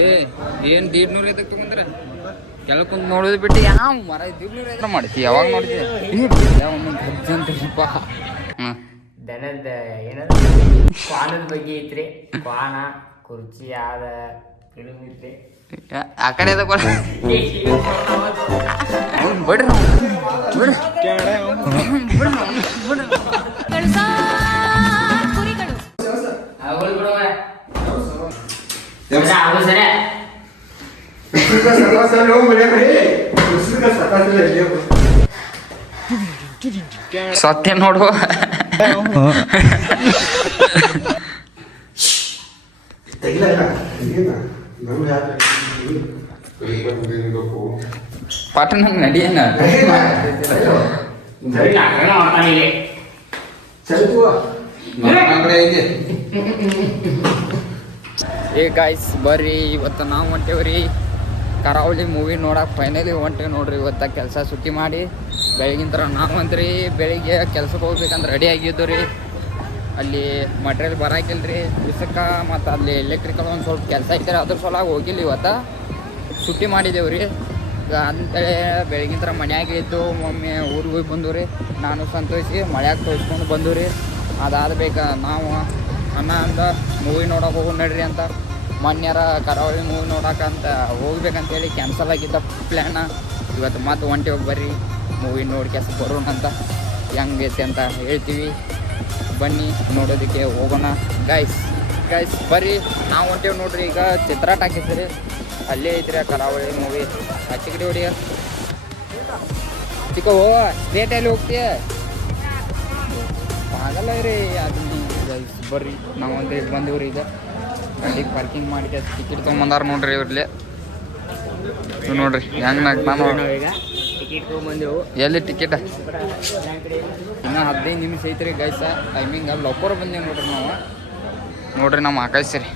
ಏನು 150 ಎದಕ್ಕೆ ತಗೊಂಡ್ರೆ ಕೆಳಕೊಂದು ನೋಡೋದು ಬಿಟ್ಟು ಯಾವ ಮರ 150 ಮಾಡ್ತಿ ಯಾವಾಗ ನೋಡ್ತೀವಿ ಒಂದು ಗಜ್ಜ ಅಂತಪ್ಪ. ದನದ ಏನದ ಕ್ವಾನದ ಬಗ್ಗೆ ಐತ್ರಿ. ಕ್ವಾನ ಕುರ್ಚಿ ಆದ ಫಿಲ್ಮ್ ಐತ್ರಿ. ಆ ಕಡೆ ಬಿಡ್ರಿ ಬಿಡ್ರಿ ಸತ್ಯ ನೋಡುವ ಪಾಠ ನಂಗೆ ನಡಿಯನ ಏ ಗಾಯ್ಸ್ ಬರ್ರಿ ಇವತ್ತು ನಾವು ಹೊಂಟೇವ್ರಿ ಕರಾವಳಿ ಮೂವಿ ನೋಡಕ್ಕೆ ಫೈನಲಿ ಹೊಂಟೇವಿ ನೋಡ್ರಿ. ಇವತ್ತು ಕೆಲಸ ಸುಟ್ಟಿ ಮಾಡಿ ಬೆಳಗಿನ ನಾವು ಅಂತ್ರಿ ಬೆಳಿಗ್ಗೆ ಕೆಲ್ಸಕ್ಕೆ ಹೋಗ್ಬೇಕಂದ್ರೆ ರೆಡಿ ಆಗಿದ್ದು ರೀ. ಅಲ್ಲಿ ಮಟೀರಿಯಲ್ ಬರಾಕಿಲ್ಲ ರೀ ಬಿಸಕ್ಕೆ, ಮತ್ತು ಅಲ್ಲಿ ಎಲೆಕ್ಟ್ರಿಕಲ್ ಒಂದು ಸ್ವಲ್ಪ ಕೆಲಸ ಐತೆ ಅದ್ರ ಸಲುವಾಗಿ ಹೋಗಿಲ್ಲ. ಇವತ್ತು ಸುಟ್ಟಿ ಮಾಡಿದ್ದೇವೆ ರೀ. ಅಂತೇಳಿ ಬೆಳಗಿನ ಮನ್ಯಾಗ ಇದ್ದು ಒಮ್ಮೆ ಊರಿಗೆ ಹೋಗಿ ಬಂದು ರೀ. ನಾನು ಸಂತೋಷಿ ಮಳ್ಯಾಗ ತೋರಿಸ್ಕೊಂಡು ಬಂದು ರೀ. ಅದಾದ ಬೇಕಾ ನಾವು ಅಣ್ಣ ಅಂತ ಮೂವಿ ನೋಡೋಕೆ ಹೋಗಿ ನಡ್ರಿ ಅಂತ ಮೊನ್ನೆರ ಕರಾವಳಿ ಮೂವಿ ನೋಡೋಕಂತ ಹೋಗ್ಬೇಕಂತೇಳಿ ಕ್ಯಾನ್ಸಲ್ ಆಗಿದ್ದ ಪ್ಲ್ಯಾನ. ಇವತ್ತು ಮತ್ತೆ ಹೊಂಟೆ ಹೋಗಿ ಬರ್ರಿ ಮೂವಿ ನೋಡಿ ಕೆಲಸ ಬರೋಣ ಅಂತ ಹೆಂಗೈತೆ ಅಂತ ಹೇಳ್ತೀವಿ. ಬನ್ನಿ ನೋಡೋದಕ್ಕೆ ಹೋಗೋಣ ಗಾಯ್ಸ್ ಬರ್ರಿ. ನಾವು ಹೊಂಟೇವಿ ನೋಡ್ರಿ. ಈಗ ಚಿತ್ರ ಟಾಕಿಸ್ರಿ ಅಲ್ಲೇ ಐತ್ರಿ ಕರಾವಳಿ ಮೂವಿ. ಹಚ್ಚಿಕಡಿ ಹೊಡಿಯ ಚಿಕ್ಕ ಸ್ಟೇಟಲ್ಲಿ ಹೋಗ್ತೀಯ ಆಗಲ್ಲ ರೀ. ಅದನ್ನ ಗೈಸ್ ಬರ್ರಿ ನಾವು ಅಂತ ಈಗ ಬಂದೀವ್ರಿ. ಈಗ ಗಾಡಿಗೆ ಪಾರ್ಕಿಂಗ್ ಮಾಡಿ ಟಿಕೆಟ್ ತೊಗೊಂಬಂದಾರ ನೋಡ್ರಿ ಇವ್ರಲ್ಲಿ. ನೋಡ್ರಿ ಹೆಂಗೆ ನಾನು ಟಿಕೆಟ್ ತೊಗೊಂಬಂದೆವು. ಎಲ್ಲಿ ಟಿಕೆಟ್ ಇನ್ನೂ 15 ನಿಮಿಷ ಐತ್ರಿ ಗೈಸ ಟೈಮಿಂಗ್. ಅಲ್ಲಿ ಲೊಕ್ಕರು ಬಂದೇವು ನೋಡ್ರಿ ನಾವು. ನೋಡ್ರಿ ನಮ್ಮ ಆಕಾಶ ರೀ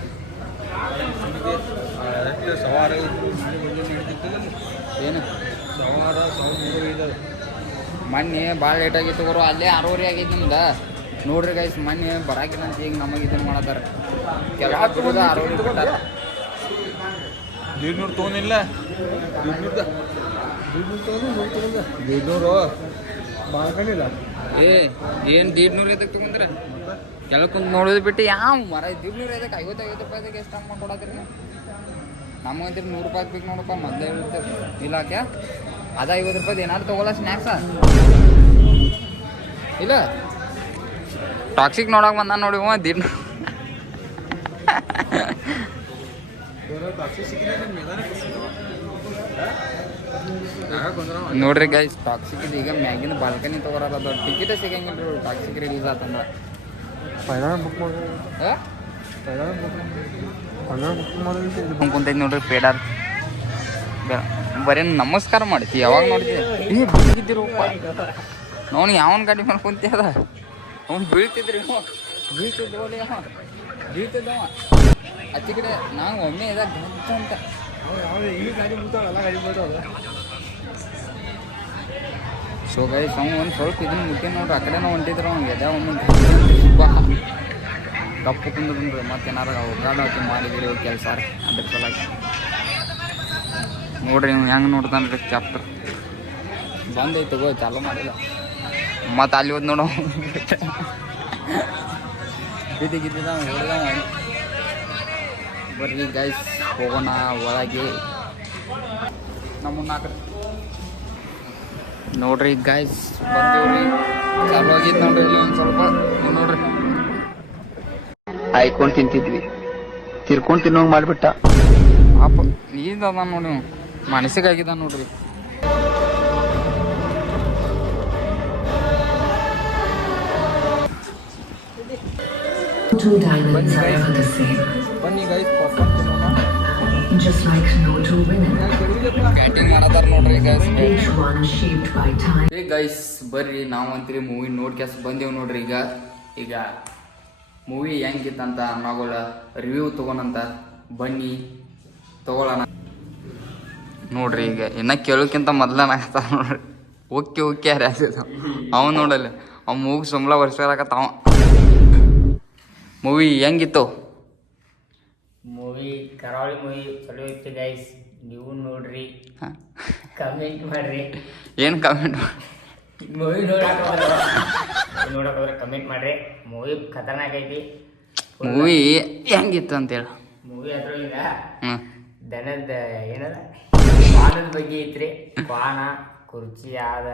ಏನು ಮೊನ್ನೆ ಭಾಳ ಲೇಟ್ ಆಗಿತ್ತು ಬರೋ. ಅಲ್ಲೇ 6:30 ಆಗೈತಿ ನಿಮ್ದು ನೋಡ್ರಿ ಗೈಸ್. ಮೊನ್ನೆ ಬರಾಕಿಲ್ಲ ಅಂತ ಈಗ ನಮಗೆ ಇದನ್ನು ಮಾಡತ್ತಾರ. ಕೆಲಸ ಬಿಡೋದು 6:30 ಬಿಟ್ಟಾರ. 200 ತೊಗೊಂಡಿಲ್ಲ 200 ಮಾಡ್ಕೊಂಡಿಲ್ಲ. ಏನು 150 ಎದಕ್ಕೆ ತಗೊಂಡ್ರೆ ಕೆಳಕೊಂದು ನೋಡೋದು ಬಿಟ್ಟು ಯಾವ ಮರ 150 ಎದಕ್ಕೆ 50 ರೂಪಾಯಿದಾಗ ಎಷ್ಟು ಹಂಗೆ ಮಾಡ್ಕೊಡತ್ತೀರಿ ನೀವು? ನಮಗಂತೀರಿ 100 ರೂಪಾಯಿ ಬೇಕು ನೋಡಪ್ಪ. ಮೊದಲೇ ಇರ್ತದೆ ಇಲ್ಲಾಕೆ ಅದ 50 ರೂಪಾಯ್ದು ಏನಾದ್ರು ತೊಗೊಲ್ಲ ಸ್ನ್ಯಾಕ್ಸ ಇಲ್ಲ. ಟಾಕ್ಸಿಕ್ ನೋಡಕ್ಕೆ ಬಂದ ನೋಡಿ ದಿನ ನೋಡ್ರಿ ಗೈಸ್ ಟಾಕ್ಸಿಕ್ ಈಗ ಮ್ಯಾಗಿನ ಬಾಲ್ಕನಿ ತೊಗೊಳೋದು ಟಿಕೆಟ್ ಸಿಗಂಗಿಲ್ಲ ರೀ. ಟಾಕ್ಸಿಕ್ ರಿಲೀಸ್ ಆತಂದ್ರೆ ಕುಂತೈತಿ ನೋಡ್ರಿ ಪೇಡಾರ್. ಬರೀ ನಮಸ್ಕಾರ ಮಾಡ್ತಿ ಯಾವಾಗ ನೋಡ್ತಿ ಬೀಳ್ತಿದ್ದಿರಪ್ಪ. ನೋವು ಯಾವನ ಗಾಡಿ ಮೇಲೆ ಕುಂತಿ ಅದ ಅವ್ನು ಬೀಳ್ತಿದ್ರಿ ಬೀಳ್ತಿದ್ದವ ಅಚ್ಚಿ ಕಡೆ. ನಾನು ಒಮ್ಮೆ ಇದಾಗ ಗಂಟ ಅಂತ ಈ ಗಾಡಿ ಬಿಡ್ತಾವಲ್ಲ ಗಾಡಿ ಬಿಡ್ತಾವಲ್ಲ. ಸೊ ಗೈಸ್ ಅವ್ನು ಒಂದು ಸ್ವಲ್ಪ ಇದನ್ನು ಮುಟ್ಟಿ ನೋಡ್ರಿ. ಆ ಕಡೆನೂ ಹೊಂಟಿದ್ರು ಅವ್ನು ಎದೆ ಒಮ್ಮೆ ಕಪ್ಪು ಕುಂದ್ರಿ. ಮತ್ತೇನಾರು ಒಗ್ಗಾಡೋಕೆ ಮಾಡಿದ್ರಿ ಕೆಲಸ ಅದ್ರ ಸಲುವಾಗಿ ನೋಡ್ರಿ ನೀವು ಹೆಂಗೆ ನೋಡ್ತಾನೆ ರೀ. ಚಾಪ್ಟರ್ ಬಂದೈತೆ ಗೋ ಚಾಲು ಮಾಡಿಲ್ಲ. ಮತ್ತು ಅಲ್ಲಿ ಹೋದ್ ನೋಡೋ ಬಿದ್ದಿಗಿದ್ದ ಹೊಡೆದವ. ಬರ್ರಿ ಗೈಸ್ ಹೋಗೋಣ ಒಳಗೆ. ನಮ್ಮನ್ನ ನೋಡ್ರಿ ಗೈಸ್ ಬಂದೀವ್ರಿ. ಚಾಲು ಆಗಿದ್ದು ನೋಡ್ರಿ ಇಲ್ಲಿ ಒಂದು ಸ್ವಲ್ಪ ನೋಡ್ರಿ. ಹಾಯ್ಕೊಂಡು ತಿಂತಿದ್ವಿ ತಿರ್ಕೊಂಡು ತಿನ್ನೋಂಗೆ ಮಾಡಿಬಿಟ್ಟ. ಅಪ್ಪ ಈದ ನೋಡಿ ಮನಸ್ಸಿಗಾಗಿದ್ದ ನೋಡ್ರಿ. Two diamonds are for the same. ಬನ್ನಿ ಗೈಸ್ ಪಾಪ್ಕಾರ್ನ್ ತಿನ್ನೋಣ. Just like no two women. Batting ಮಾಡತಾರ ನೋಡ್ರಿ guys. Each one shaped by time. Hey guys ಬರ್ರಿ ನಾವು ಅಂತೀರಿ ಮೂವಿ ನೋಡ್ಕ್ಯಾಸ್ ಬಂದೇವು ನೋಡ್ರಿ. ಈಗ ಮೂವಿ ಹೆಂಗಿತ್ತಂತ ಅನ್ನೋಗಳ ರಿವ್ಯೂ ತೊಗೊಳಂತ ಬನ್ನಿ ತೊಗೊಳ್ಳೋಣ ನೋಡ್ರಿ. ಈಗ ಇನ್ನು ಕೇಳೋಕ್ಕಿಂತ ಮೊದ್ಲನಾಗತ್ತಾವ ನೋಡ್ರಿ. ಓಕೆ ಯಾರು ಅವ್ನು ನೋಡಲ್ಲ ಅವ್ನು ಮೂಗಿ ಸುಮ್ಲ ವರ್ಷಾಗತ್ತಾವ. ಮೂವಿ ಹೆಂಗಿತ್ತು ಮೂವಿ ಕರಾವಳಿ ಮೂವಿ ಚಲೋ ಐತಿ ಗೈಸ್, ನೀವು ನೋಡ್ರಿ, ಹಾಂ ಕಮೆಂಟ್ ಮಾಡ್ರಿ. ಏನು ಕಮೆಂಟ್ ಮೂವಿ ನೋಡೋಕೆ ಕಮೆಂಟ್ ಮಾಡ್ರಿ. ಮೂವಿ ಖತರ್ನಾಕ್ ಐತಿ. ಮೂವಿ ಹೆಂಗಿತ್ತು ಅಂತೇಳಿ. ಮೂವಿ ಅದ್ರೊಳಗ ಹ್ಞೂ ದನದ ಏನದ ಕ್ವಾನದ ಬಗ್ಗೆ ಐತ್ರಿ. ಕ್ವಾನ ಕುರ್ಚಿ ಆದ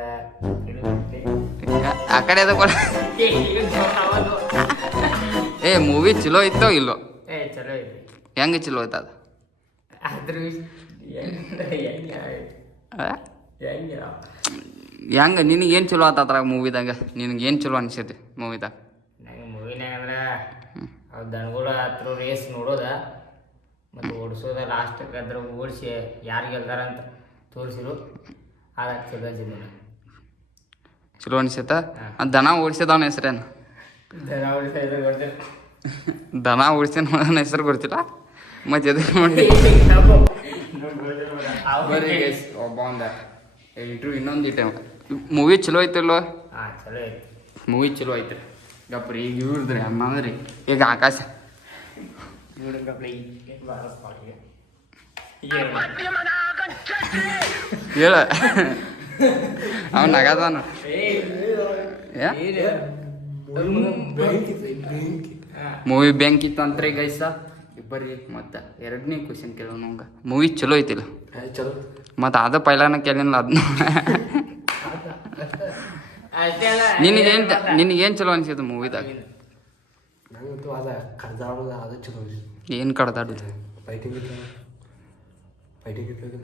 ಆ ಕಡೆ ಅದ ಕೊಡ. ಏ ಮೂವಿ ಚಲೋ ಇತ್ತೋ ಇಲ್ಲೋ? ಚಲೋ ಐತಿ. ಹೆಂಗೆ ಚಲೋ ಐತ ಅದು? ಅದ್ರ ಹೆಂಗೆ ನಿನಗೇನು ಚಲೋ ಆತ ಅದ್ರಾಗ ಮೂವಿದಾಗ? ನಿನಗೇನು ಚಲೋ ಅನಿಸೈತಿ ಮೂವಿದಾಗ? ನಂಗೆ ಮೂವಿನಾಗ ಅಂದ್ರೆ ಅವು ದನಗಳ ಹತ್ರ ರೇಸ್ ನೋಡೋದ ಮತ್ತು ಓಡಿಸೋದ, ಲಾಸ್ಟಕ್ಕೆ ಅದ್ರ ಓಡಿಸಿ ಯಾರು ಗೆಲ್ತಾರ ಅಂತ ತೋರಿಸಿರು. ಆಗ ಚಲೋ ಅನ್ಸಿದ್ದೆ. ಚಲೋ ಅನಿಸೈತ? ದನ ಓಡಿಸಿದವನ ಹೆಸ್ರೇನು? ದನ ಓಡಿಸೋದು ಗೊತ್ತಿಲ್ಲ. ದನ ಓಡಿಸಿದ ಹೆಸರು ಗೊತ್ತಿಲ್ಲ ಮತ್ತೆ ಎದಕ್ಕೆ ಮಾಡಿ ಒಬ್ಬ ಇಂಟ್ರ್ಯೂ ಇನ್ನೊಂದು ಇಟ್ಟೆ. ಮೂವಿ ಚಲೋ ಐತಿಲ್ವ? ಹಾಂ ಚಲೋ ಐತಿ. ಮೂವಿ ಚಲೋ ಐತ್ರಿ. ಗಪ್ರಿ ಈಗ ಇವ್ರದ್ರಿ ಅಮ್ಮ ಅಂದ್ರಿ ಈಗ ಆಕಾಶ ಹೇಳ ಅವ ನಗದಾನ. ಮೂವಿ ಬ್ಯಾಂಕ್ ಇತ್ತು ಅಂತ್ರಿ ಗೈಸ. ಇಬ್ಬರಿ ಮತ್ತು ಎರಡನೇ ಕ್ವಶನ್ ಕೇಳೋ ನಂಗೆ ಮೂವಿ ಚಲೋ ಐತಿಲ್ಲ? ಚಲೋ. ಮತ್ತು ಅದ ಪೈಲಾನ ಕೇಳಿಲ್ಲ ಅದನ್ನ. ನಿನಗೇನು ಚಲೋ ಅನ್ಸಿತ್ತು ಮೂವಿದಾಗ? ನಂಗಂತೂ ಅದ ಕಡ್ದಾಡೋದು ಅದು ಚಲೋ. ಏನು ಕಡ್ದಾಡೋದು? ಫೈಟಿಂಗ್ ಇತ್ತು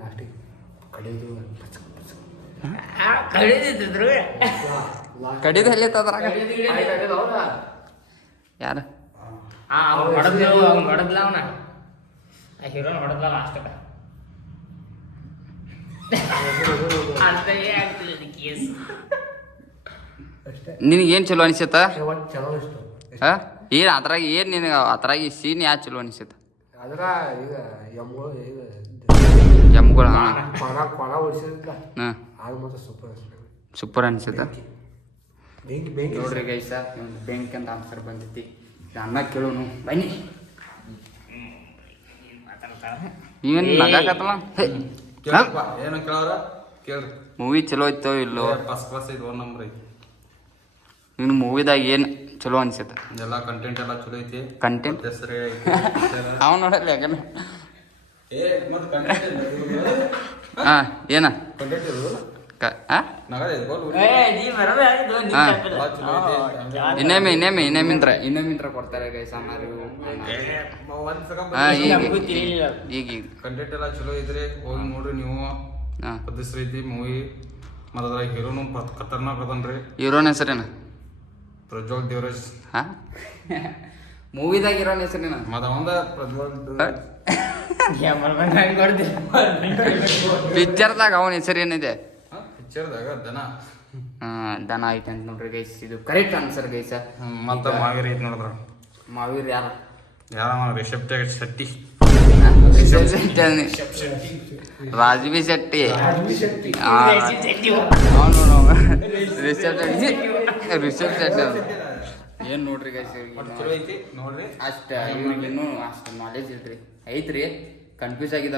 ಲಾಸ್ಟಿಗೆ ಕಡಿಯೋದು ಕಡಿದು ಎಲ್ಲಿತ್ತದ್ರಾಗ? ಯಾರು ಹೊಡೆದ್ಲ ಅವನ ಹೀರೋನ್ ಹೊಡೆದ್ಲ ಲಾಸ್ಟಕ್ಕ. ನಿನಗೇನು ಚಲೋ ಅನಿಸತ್ತ? ಚಲೋ ಇಷ್ಟ. ಹಾಂ ಏನು ಅದ್ರಾಗ ಏನು ನಿನಗೆ ಅದ್ರಾಗ ಈ ಸೀನ್ ಯಾರು ಚಲೋ ಅನಿಸತ್ತ? ಅದ್ರ ಈಗ ಎಮ್ಗಳು ಈಗ ಎಮ್ಗಳು ಕೊಳ ಓಡಿಸಿದ್ಲ ಹಾಂ ಅದು ಮಾತ್ರ ಸೂಪರ್ ಅನಿಸತ್ತ. ಬೆಂಕಿ ಬೆಂಕಿ ನೋಡ್ರಿ ಗೈಸ ಒಂದು ಬೆಂಕಿ ಅಂತ ಆನ್ಸರ್ ಬಂದೈತಿ. ಅನ್ನ ಕೇಳೋನು ಬನ್ನಿ. ಏನು ನಗಾಕತ್ತಲ್ಲ? ಏನು ಕೇಳೋರ ಕೇಳ್ರಿ. ಮೂವಿ ಚಲೋ ಇತ್ತೋ ಇಲ್ಲೋ? ಫಸ್ಟ್ ಕ್ಲಾಸ್ ಇದು 1 ನಂಬರ್ ಐತಿ. ನಿನ್ನ ಮೂವಿದಾಗ ಏನು ಚಲೋ ಅನ್ಸತ್ತ? ಎಲ್ಲ ಕಂಟೆಂಟ್ ಎಲ್ಲ ಚಲೋ ಐತಿ. ಕಂಟೆಂಟ್ ಹೆಸರೇ ಅವ ನೋಡಲ್ಲ ಯಾಕಂದ್ರೆ ಏ ಮತ್ತೆ ಕಂಟೆಂಟ್ ಹಾಂ ಏನ ಕಂಟೆಂಟ್ ಇರೋದು ಹಾಂ ನಗರ ಇದು ಇನ್ನೇಮಿಂತ್ರ ಕೊಡ್ತಾರೆ ಗೈಸ್ ಅನ್ನಾರು. ಈಗ ಕಂಟೆಂಟ್ ಎಲ್ಲ ಚಲೋ ಐತ್ರಿ, ಹೋಗಿ ನೋಡ್ರಿ ನೀವು. ಪದ್ಧತಿ ಐತಿ ಮೂವಿ. ಮತ್ತು ಅದ್ರಾಗ ಹೀರೋನು ಖತರ್ನಾಕ್ ಅದನ್ರಿ. ಹೀರೋನ್ ಹೆಸರೇನ? ಪ್ರಜ್ವಲ್ ದೇವರಾಜ್. ಹಾಂ ಮೂವಿದಾಗ ಹೀರೋನ್ ಹೆಸರೇನ? ಮತ್ತು ಅವಂದ ಪ್ರಜ್ವಲ್ ಪಿಕ್ಚರ್ದಾಗ ಅವನ ಹೆಸರು ಏನಿದೆ? ಪಿಕ್ಚರ್ದಾಗ ದನ. ದನ ಐತೆ ಅಂತ ನೋಡ್ರಿ ಗೈಸ್. ಇದು ಕರೆಕ್ಟ್ ಆನ್ಸರ್ ಗೈಸ. ಮತ್ತು ಮಾವೀರ್ ಐತಿ ನೋಡಿದ್ರ. ಮಾವೀರ್ ಯಾರ? ರಿಷಬ್ ಶೆಟ್ಟಿ. ರಾಜ್ಬಿ ಶೆಟ್ಟಿ. ರಿಷಬ್ ಶೆಟ್ಟಿ ಏನು ನೋಡ್ರಿ ಗೈಸ್ ಅಷ್ಟ ಇವ್ರಿಗಿನ್ನೂ ಅಷ್ಟು ನಾಲೆಜ್ ಇಲ್ರಿ. ಐತ್ರಿ ಕನ್ಫ್ಯೂಸ್ ಆಗಿದ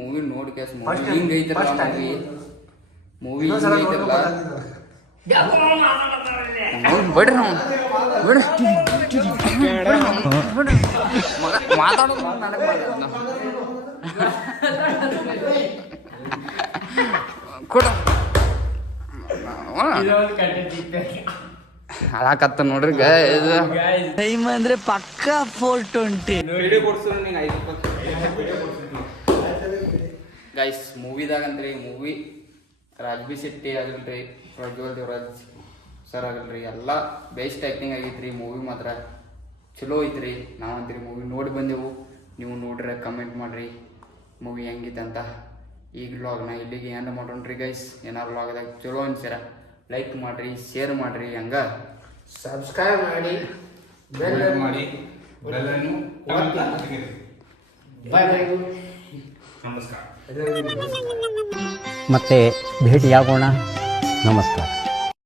ಮೂವಿ ನೋಡಿ ಕೇಸ್ ಮೂವಿ ಹಿಂಗೆ ಐತಿರಲ್ಲ ಮೂವಿ ಐತಿರಲ್ಲ ಬಿಡ್ರಿ ನಾವು ಬಿಡ್ರಿ ಮಾತಾಡೋದು ನನಗೆ ಕೊಡ ಹಾಳಾಕತ್ತ ನೋಡ್ರಿ ಟೈಮ್ ಅಂದ್ರೆ ಪಕ್ಕಾ 420. ಗೈಸ್ ಮೂವಿದಾಗಂದ್ರಿ ಮೂವಿ ರಾಜ್ಬಿ ಶೆಟ್ಟಿ ಆಗಲ್ರಿ, ಪ್ರಜ್ವಲ್ ದೇವರಾಜ್ ಸರ್ ಆಗಲ್ರಿ, ಎಲ್ಲ ಬೆಸ್ಟ್ ಆ್ಯಕ್ಟಿಂಗ್ ಆಗೈತ್ರಿ. ಮೂವಿ ಮಾತ್ರ ಚಲೋ ಐತ್ರಿ. ನಾವಂತ್ರಿ ಮೂವಿ ನೋಡಿ ಬಂದೆವು. ನೀವು ನೋಡ್ರಿ ಕಮೆಂಟ್ ಮಾಡಿರಿ ಮೂವಿ ಹೆಂಗಿತ್ತು ಅಂತ. ಈಗ ವ್ಲಾಗ್ನ ಇಲ್ಲಿಗೆ ಏನು ಮಾಡೋಣ್ರಿ ಗೈಸ್. ಏನಾರು ವ್ಲಾಗ್ದಾಗ ಚಲೋ ಅನ್ಸ್ಯಾರ ಲೈಕ್ ಮಾಡಿರಿ, ಶೇರ್ ಮಾಡಿರಿ, ಹಂಗೆ ಸಬ್ಸ್ಕ್ರೈಬ್ ಮಾಡಿ, ಬೆಲ್ ಮಾಡಿ, ಮತ್ತೆ ಭೇಟಿಯಾಗೋಣ. ನಮಸ್ಕಾರ.